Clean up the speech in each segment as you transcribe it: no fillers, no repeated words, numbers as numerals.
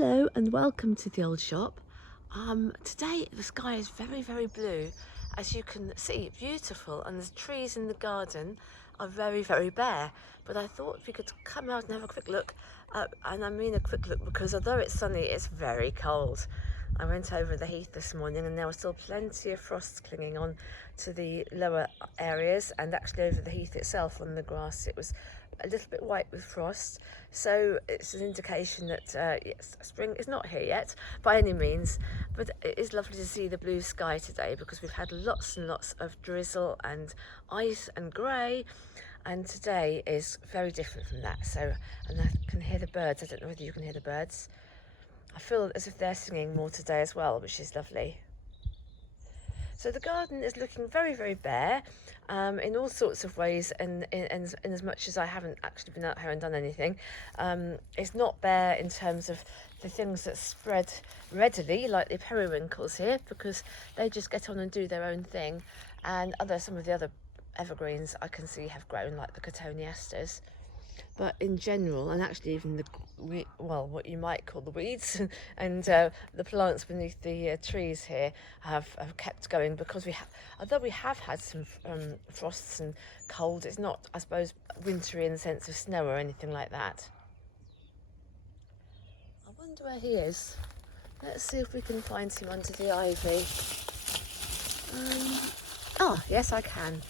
Hello and welcome to the old shop. Today the sky is very blue, as you can see, beautiful, and the trees in the garden are very bare, but I thought we could come out and have a quick look, and I mean a quick look because although it's sunny, it's very cold. I went over the heath this morning and there was still plenty of frost clinging on to the lower areas, and actually over the heath itself on the grass it was a little bit white with frost, so it's an indication that yes, spring is not here yet by any means, but it is lovely to see the blue sky today because we've had lots and lots of drizzle and ice and grey, and today is very different from that. So, and I can hear the birds. I don't know whether you can hear the birds. I feel as if they're singing more today as well, which is lovely. So the garden is looking very bare in all sorts of ways, and in as much as I haven't actually been out here and done anything. It's not bare in terms of the things that spread readily, like the periwinkles here, because they just get on and do their own thing, and some of the other evergreens I can see have grown, like the cotoneasters. But in general, and actually even what you might call the weeds and the plants beneath the trees here have kept going, because although we have had some frosts and cold, it's not, I suppose, wintry in the sense of snow or anything like that. I wonder where he is. Let's see if we can find him under the ivy. Yes, I can.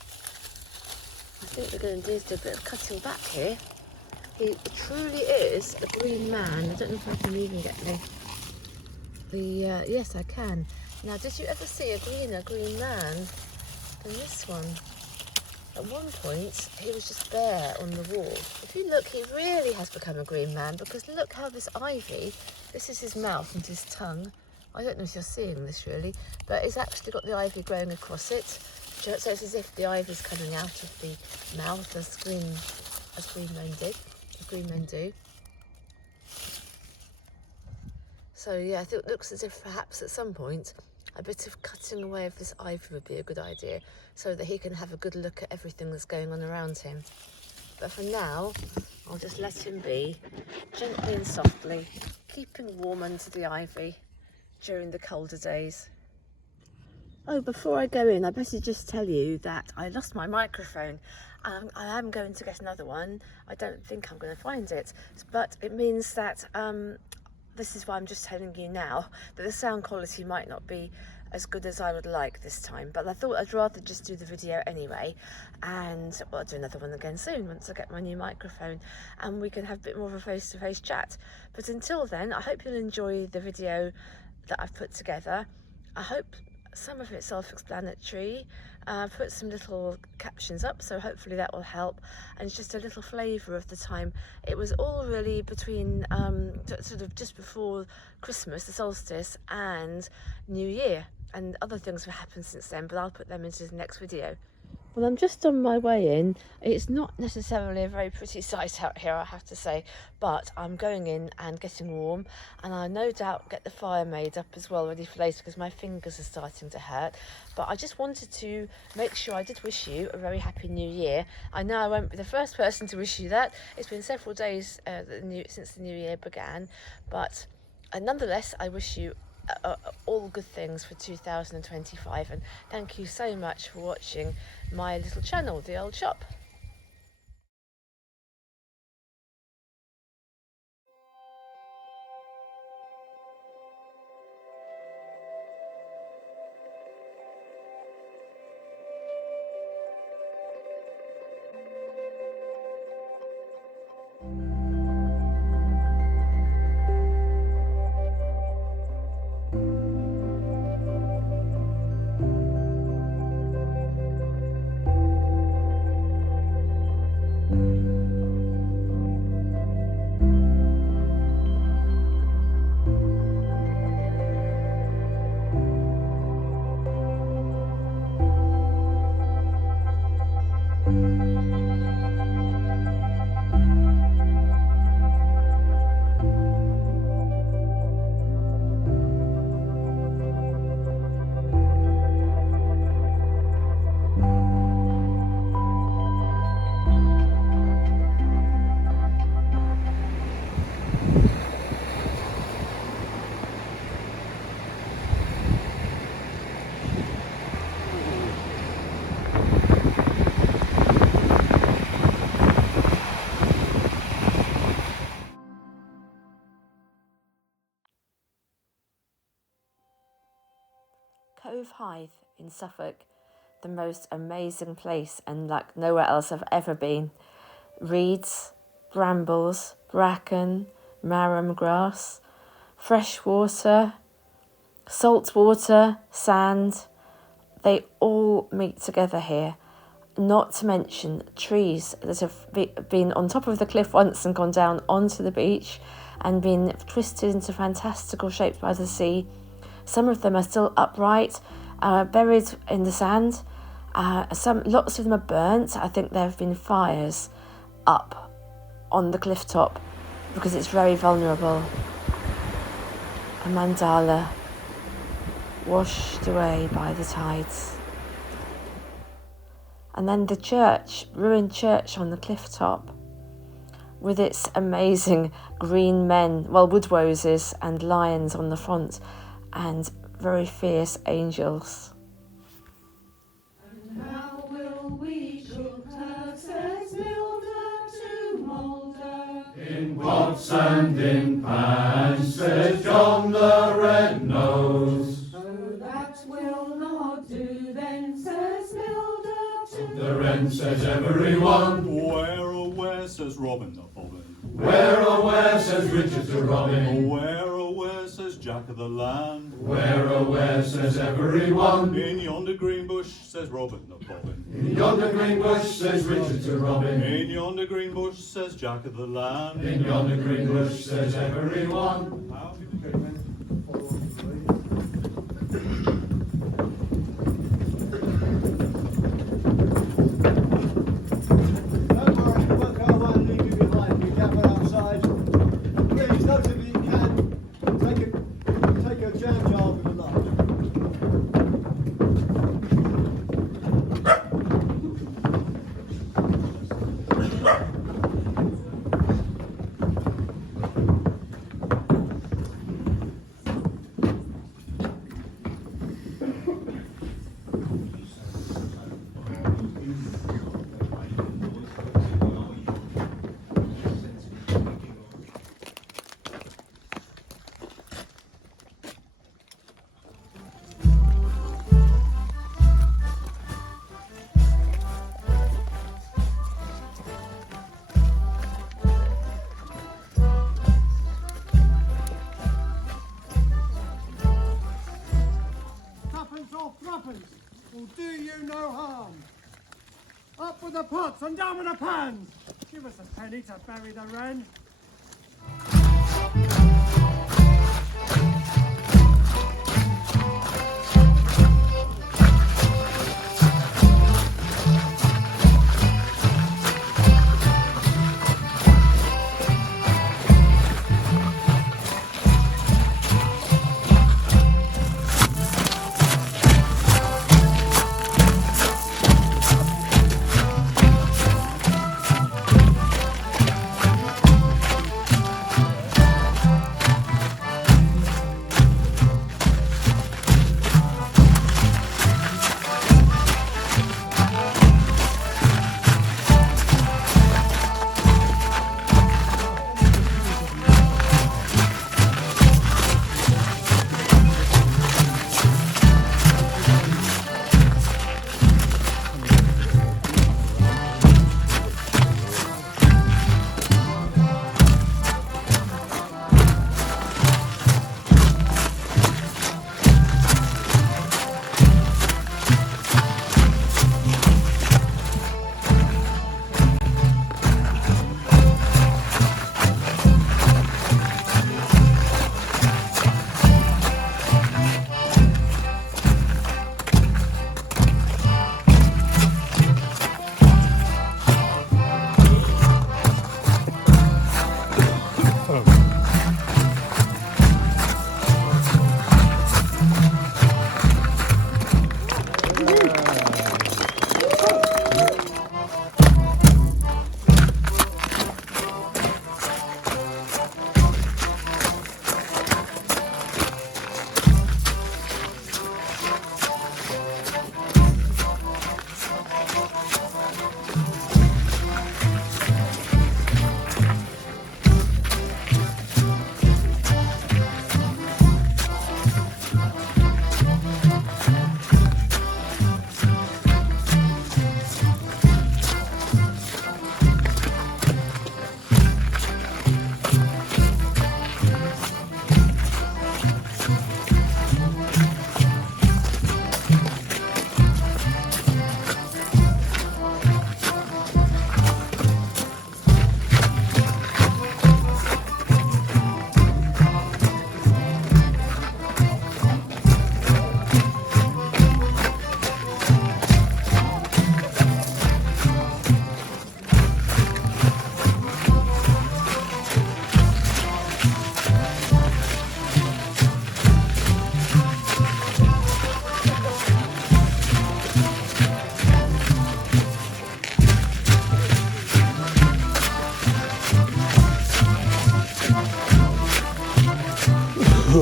I think we're going to do a bit of cutting back here. He truly is a green man. I don't know if I can even get yes, I can. Now, did you ever see a green man than this one? At one point, he was just bare on the wall. If you look, he really has become a green man, because look how this ivy, this is his mouth and his tongue. I don't know if you're seeing this really, but it's actually got the ivy growing across it. So it's as if the ivy's coming out of the mouth as green men do. So yeah, I think it looks as if perhaps at some point a bit of cutting away of this ivy would be a good idea, so that he can have a good look at everything that's going on around him. But for now, I'll just let him be, gently and softly, keeping warm under the ivy during the colder days. Oh, before I go in, I better just tell you that I lost my microphone. I am going to get another one. I don't think I'm going to find it, but it means that this is why I'm just telling you now that the sound quality might not be as good as I would like this time, but I thought I'd rather just do the video anyway, and I'll do another one again soon once I get my new microphone and we can have a bit more of a face-to-face chat. But until then, I hope you'll enjoy the video that I've put together. I hope some of it's self-explanatory. I've put some little captions up, so hopefully that will help, and it's just a little flavour of the time. It was all really between sort of just before Christmas, the solstice, and New Year, and other things have happened since then, but I'll put them into the next video. Well, I'm just on my way in. It's not necessarily a very pretty sight out here, I have to say, but I'm going in and getting warm, and I'll no doubt get the fire made up as well, ready for later, because my fingers are starting to hurt. But I just wanted to make sure I did wish you a very happy new year. I know I won't be the first person to wish you that. It's been several days since the new year began, but nonetheless, I wish you all good things for 2025, and thank you so much for watching my little channel, The Old Shop. Covehithe in Suffolk, the most amazing place, and like nowhere else I've ever been. Reeds, brambles, bracken, marram grass, fresh water, salt water, sand, they all meet together here. Not to mention trees that have been on top of the cliff once and gone down onto the beach and been twisted into fantastical shapes by the sea. Some of them are still upright, buried in the sand. Lots of them are burnt. I think there have been fires up on the cliff top because it's very vulnerable. A mandala washed away by the tides. And then the church, ruined church on the cliff top, with its amazing green men, wood roses and lions on the front, and very fierce angels. And how will we cook her, says Milder to Moulder? In pots and in pans, says John the Red-Nosed. Oh, that will not do then, says Milder to the Wren, says everyone. Where, oh where, says Robin the Bobbin. Where, oh where, says Richard to Robin. Where, oh where, says Jack of the Land. Where, oh where, says everyone. In yonder green bush, says Robin the Bobbin. In yonder green bush, says Richard to Robin. In yonder green bush, says Jack of the Land. In yonder green bush, says everyone. Will do you no harm. Up with the pots and down with the pans. Give us a penny to bury the wren.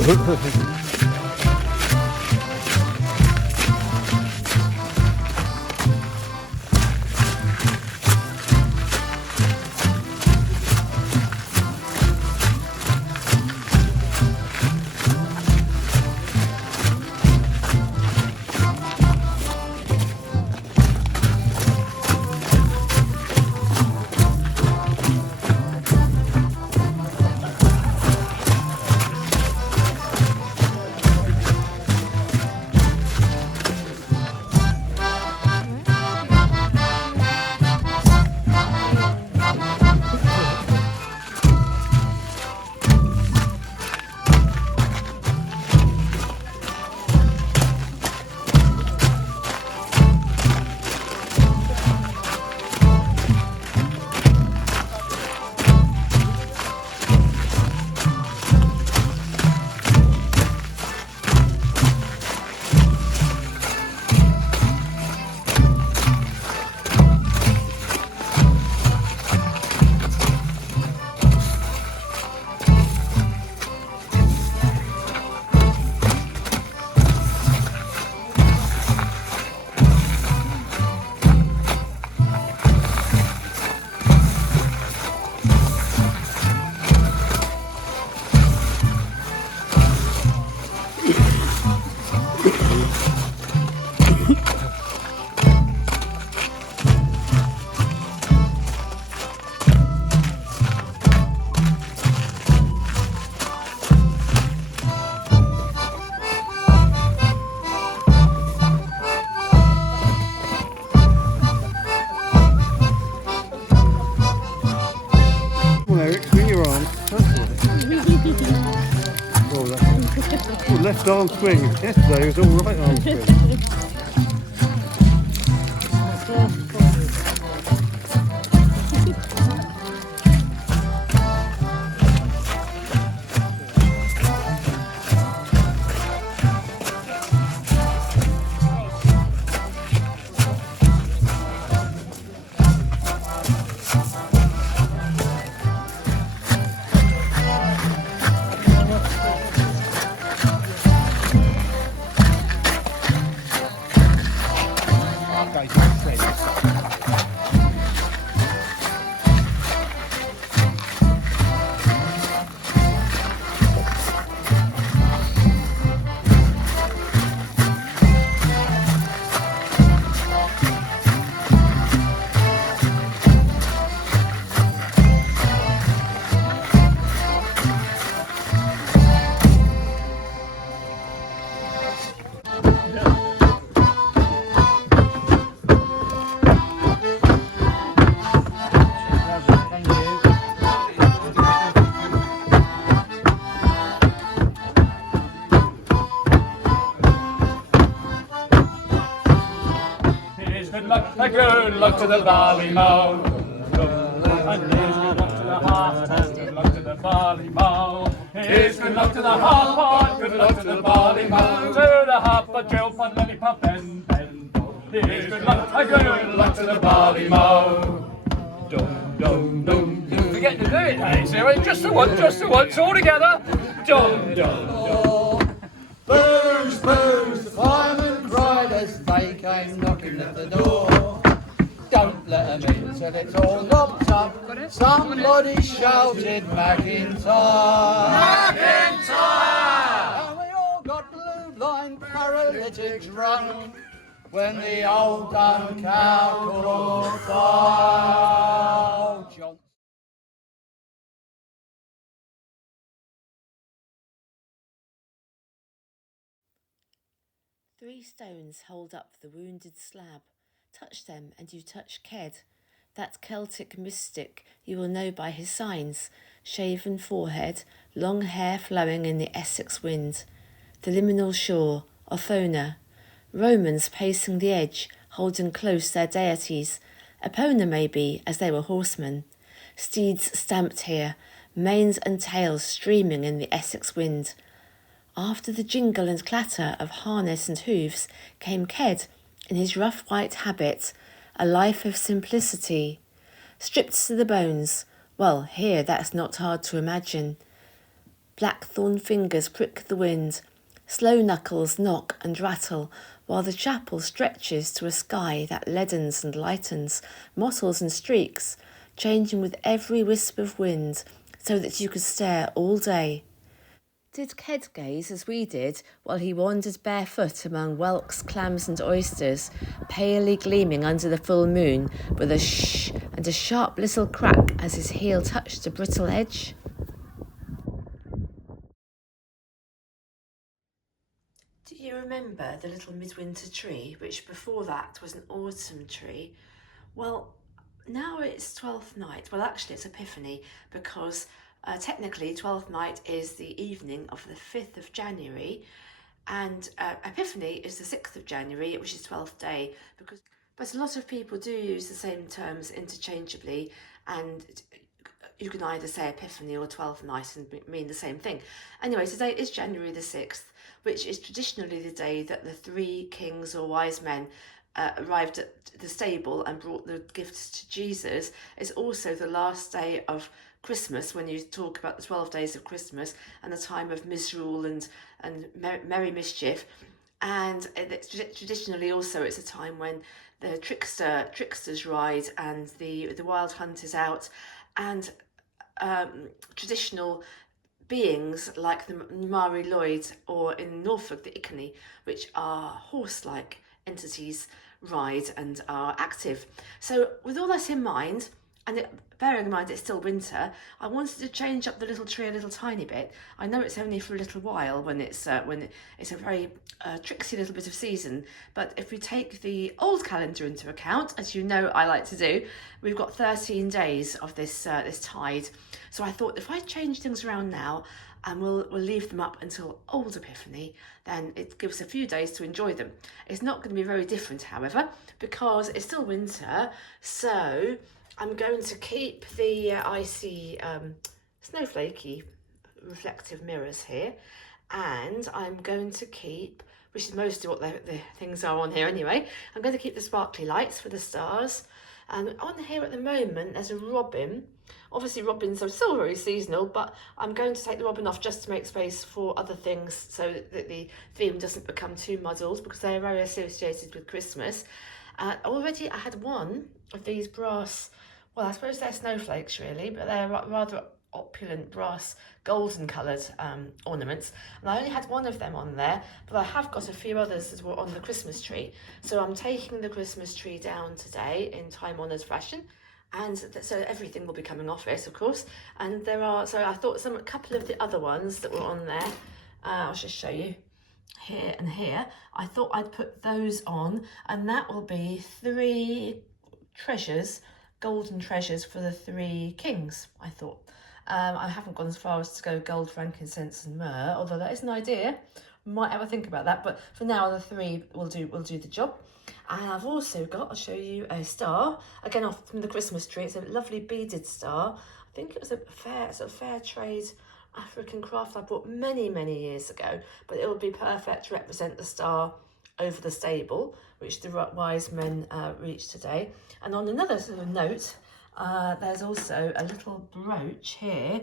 Well, Eric, swing your arm. Oh, left arm swing. Yesterday it was all right arm swing. Good luck to the barley mow. And here's good luck to the half pot. Good luck to the barley mow. Here's good luck to the half pot. Good luck to the barley mow. To the half pot, drill pot, lollipop, and here's good luck to the barley mow. Dum dum dum. Didn't forget to do it, hey Sarah. Just the once, all together. Dum dum dum. Booze, booze, the fireman cried as they came knocking at the door. Don't let them in till it's all locked up. Somebody shouted McIntyre. McIntyre! And we all got blue-blind paralytic drunk when the old dun cow called fire. John. 3 stones hold up the wounded slab. Touch them and you touch Ked. That Celtic mystic you will know by his signs. Shaven forehead, long hair flowing in the Essex wind. The liminal shore, Othona. Romans pacing the edge, holding close their deities. Epona maybe, as they were horsemen. Steeds stamped here, manes and tails streaming in the Essex wind. After the jingle and clatter of harness and hooves came Ked in his rough white habit, a life of simplicity. Stripped to the bones, well, here that's not hard to imagine. Blackthorn fingers prick the wind. Slow knuckles knock and rattle, while the chapel stretches to a sky that leadens and lightens, mottles and streaks, changing with every wisp of wind, so that you could stare all day. Did Ked gaze as we did while he wandered barefoot among whelks, clams and oysters, palely gleaming under the full moon, with a shh and a sharp little crack as his heel touched a brittle edge? Do you remember the little midwinter tree, which before that was an autumn tree? Well, now it's Twelfth Night. Well, actually it's Epiphany, because technically Twelfth Night is the evening of the 5th of January, and Epiphany is the 6th of January, which is 12th day. But a lot of people do use the same terms interchangeably, and you can either say Epiphany or 12th Night and mean the same thing. Anyway, today is January the 6th, which is traditionally the day that the 3 kings or wise men arrived at the stable and brought the gifts to Jesus. It's also the last day of Christmas, when you talk about the 12 days of Christmas and the time of misrule and merry mischief. And traditionally also it's a time when the tricksters ride and the wild hunt is out, and traditional beings like the Mari Lloyd, or in Norfolk the Icony, which are horse-like entities, ride and are active. So with all that in mind, and bearing in mind it's still winter, I wanted to change up the little tree a little tiny bit. I know it's only for a little while when it's a very tricksy little bit of season, but if we take the old calendar into account, as you know I like to do, we've got 13 days of this tide. So I thought if I change things around now, and we'll leave them up until Old Epiphany, then it gives a few days to enjoy them. It's not going to be very different, however, because it's still winter, so I'm going to keep the icy, snowflakey reflective mirrors here, and I'm going to keep, which is mostly what the things are on here anyway, I'm going to keep the sparkly lights for the stars. And on here at the moment there's a robin. Obviously robins are still very seasonal, but I'm going to take the robin off just to make space for other things, so that the theme doesn't become too muddled, because they're very associated with Christmas. Already I had one of these brass, well, I suppose they're snowflakes really, but they're rather opulent brass golden coloured ornaments, and I only had one of them on there, but I have got a few others that were on the Christmas tree. So I'm taking the Christmas tree down today in time-honoured fashion, and so everything will be coming off it, of course. And there are, so I thought a couple of the other ones that were on there, I'll just show you here and here. I thought I'd put those on, and that will be 3 treasures, golden treasures for the 3 kings, I thought. I haven't gone as far as to go gold, frankincense and myrrh, although that is an idea. Might have a think about that, but for now the 3 will do the job. And I've also got, I'll show you a star, again off from the Christmas tree. It's a lovely beaded star. I think it was a fair trade African craft I bought many years ago, but it will be perfect to represent the star over the stable, which the wise men reached today. And on another sort of note, there's also a little brooch here,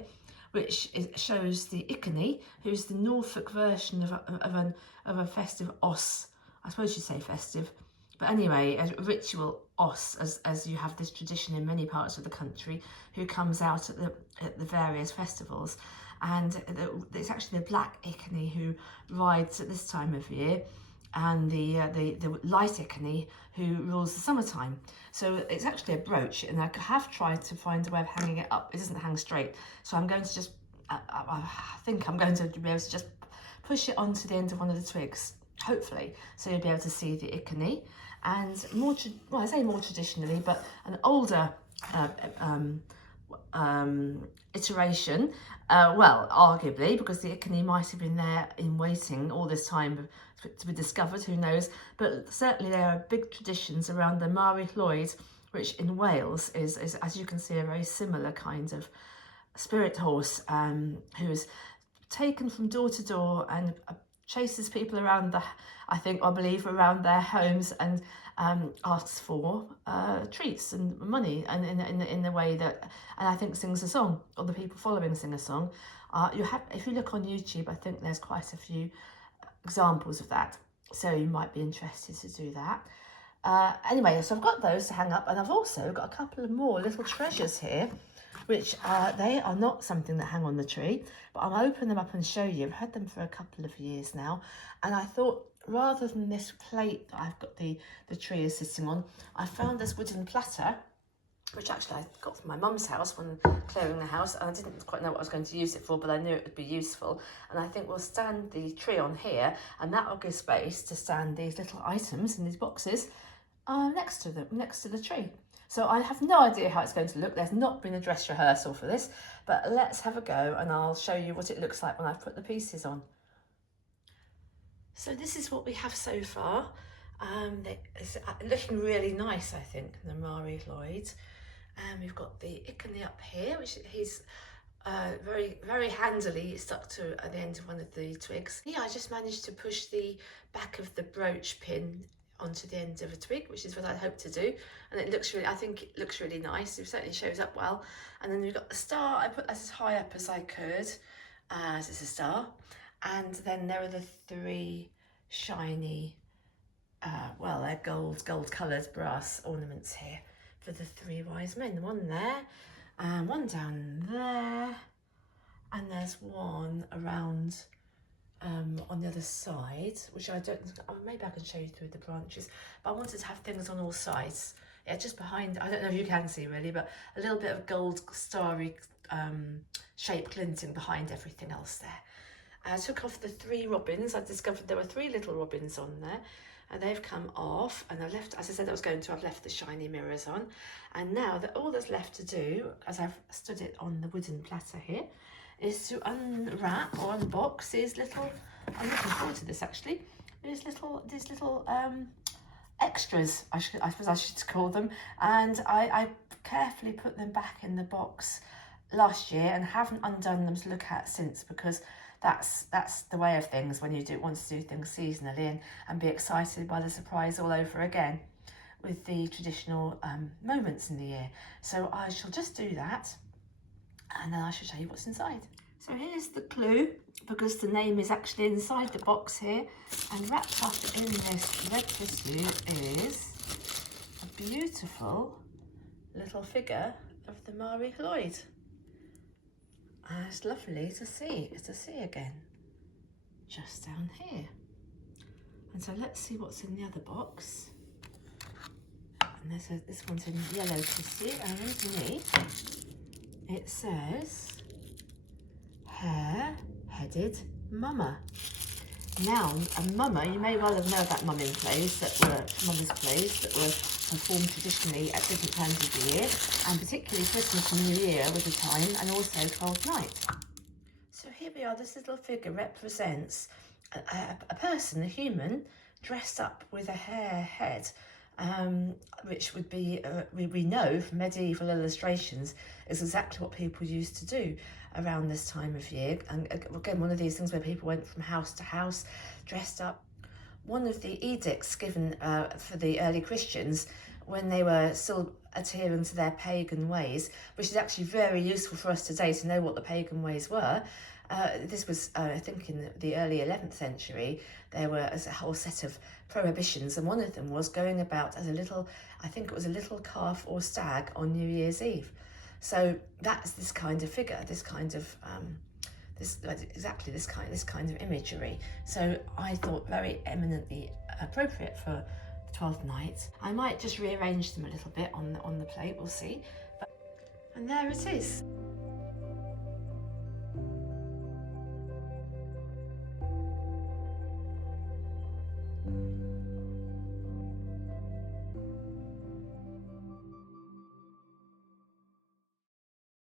which shows the Icony, who's the Norfolk version of a festive os. I suppose you'd say festive, but anyway, a ritual os, as you have this tradition in many parts of the country, who comes out at the various festivals. And it's actually the black Icony who rides at this time of year, and the light Icony who rules the summertime. So it's actually a brooch, and I have tried to find a way of hanging it up. It doesn't hang straight, so I'm going to just, I think I'm going to be able to just push it onto the end of one of the twigs, hopefully, so you'll be able to see the Icony. And more, well, I say more traditionally, but an older iteration, well, arguably, because the Icony might have been there in waiting all this time to be discovered, who knows, but certainly there are big traditions around the Mari Lloyd, which in Wales is, as you can see, a very similar kind of spirit horse, who is taken from door to door and chases people around I believe around their homes and asks for treats and money, and in the way that, and I think sings a song, or the people following sing a song. If you look on YouTube, I think there's quite a few examples of that, so you might be interested to do that. Anyway, so I've got those to hang up, and I've also got a couple of more little treasures here, which they are not something that hang on the tree, but I'll open them up and show you. I've had them for a couple of years now, and I thought, rather than this plate that I've got the tree is sitting on, I found this wooden platter, which actually I got from my mum's house when clearing the house, and I didn't quite know what I was going to use it for, but I knew it would be useful. And I think we'll stand the tree on here, and that will give space to stand these little items in these boxes next to the tree. So I have no idea how it's going to look. There's not been a dress rehearsal for this, but let's have a go, and I'll show you what it looks like when I've put the pieces on. So this is what we have so far. It's looking really nice, I think, the Mari Lloyd. We've got the Icony up here, which he's very, very handily stuck to at the end of one of the twigs. Yeah, I just managed to push the back of the brooch pin onto the end of a twig, which is what I hope to do, and I think it looks really nice. It certainly shows up well. And then we've got the star. I put that as high up as I could, as it's a star. And then there are the three shiny, they're gold coloured brass ornaments here for the three wise men. One there, and one down there, and there's one around on the other side, which maybe I can show you through the branches, but I wanted to have things on all sides. Yeah, just behind, I don't know if you can see really, but a little bit of gold starry shape glinting behind everything else there. I took off the three robins. I discovered there were three little robins on there, and they've come off, and I've left, as I said I was going to, I've left the shiny mirrors on. And now all that's left to do, as I've stood it on the wooden platter here, is to unwrap or unbox these little, I'm looking forward to this actually, these little extras, I suppose I should call them. And I carefully put them back in the box last year and haven't undone them to look at since, because that's the way of things when you want to do things seasonally and be excited by the surprise all over again with the traditional moments in the year. So I shall just do that, and then I shall show you what's inside. So here's the clue, because the name is actually inside the box here, and wrapped up in this red tissue is a beautiful little figure of the Mari Lloyd. And it's lovely to see again, just down here. And so let's see what's in the other box. And this one's in yellow tissue, and underneath it says Hare-Headed Mummer. Now, a mummer, you may well have known about mumming plays mummers plays that were performed traditionally at different times of the year, and particularly Christmas and New Year was a time, and also Twelfth Night. So here we are. This little figure represents a person, a human, dressed up with a hare head, which would be, we know from medieval illustrations, is exactly what people used to do around this time of year. And again, one of these things where people went from house to house dressed up. One of the edicts given for the early Christians when they were still adhering to their pagan ways, which is actually very useful for us today to know what the pagan ways were. This was, I think, in the early 11th century, there were a whole set of prohibitions, and one of them was going about as a little, I think it was a little calf or stag on New Year's Eve. So that's this kind of figure, this kind of this kind of imagery. So I thought very eminently appropriate for the 12th night. I might just rearrange them a little bit on the plate, we'll see. And there it is.